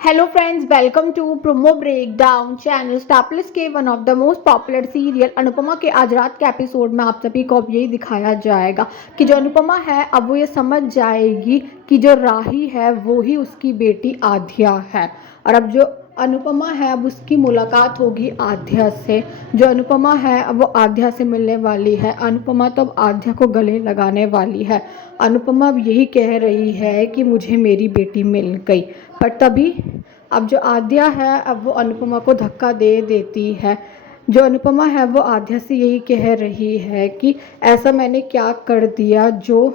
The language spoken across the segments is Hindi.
Hello friends, welcome to Promo Breakdown channel. Star Plus के one of the most popular serial Anupama के आज रात के एपिसोड में आप सभी को अब यही दिखाया जाएगा कि जो अनुपमा है अब वो ये समझ जाएगी कि जो राही है वो ही उसकी बेटी आध्या है। और अब जो अनुपमा है अब उसकी मुलाकात होगी आध्या से। जो अनुपमा है अब वो आध्या से मिलने वाली है। अनुपमा तो अब आध्या को गले लगाने वाली है। अनुपमा अब यही कह रही है कि मुझे मेरी बेटी मिल गई। पर तभी अब जो आध्या है अब वो अनुपमा को धक्का दे देती है। जो अनुपमा है वो आध्या से यही कह रही है कि ऐसा मैंने क्या कर दिया जो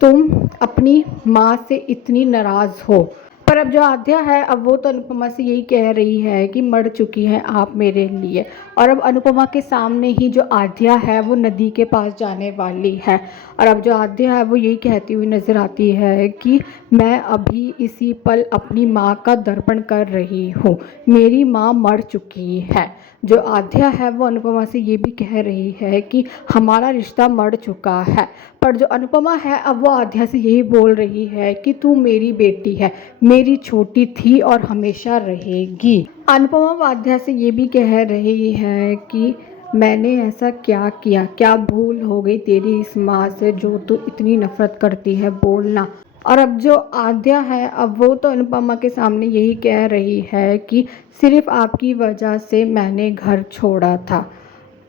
तुम अपनी माँ से इतनी नाराज़ हो। पर अब जो आध्या है अब वो तो अनुपमा से यही कह रही है कि मर चुकी हैं आप मेरे लिए। और अब अनुपमा के सामने ही जो आध्या है वो नदी के पास जाने वाली है। और अब जो आध्या है वो यही कहती हुई नज़र आती है कि मैं अभी इसी पल अपनी माँ का दर्पण कर रही हूँ, मेरी माँ मर चुकी है। जो आध्या है वो अनुपमा से ये भी कह रही है कि हमारा रिश्ता मर चुका है। पर जो अनुपमा है अब वो आध्या से यही बोल रही है कि तू मेरी बेटी है, मेरी छोटी थी और हमेशा रहेगी। अनुपमा आध्या से ये भी कह रही है कि मैंने ऐसा क्या किया, क्या भूल हो गई तेरी इस माँ से जो तू इतनी नफरत करती है, बोलना। और अब जो आध्या है अब वो तो अनुपमा के सामने यही कह रही है कि सिर्फ आपकी वजह से मैंने घर छोड़ा था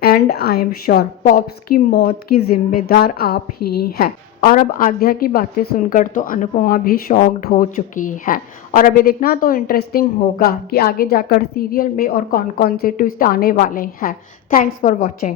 and I am sure pops की मौत की जिम्मेदार आप ही हैं। और अब आध्या की बातें सुनकर तो अनुपमा भी शॉक्ड हो चुकी है। और अब ये देखना तो इंटरेस्टिंग होगा कि आगे जाकर सीरियल में और कौन कौन से ट्विस्ट आने वाले हैं। Thanks for watching.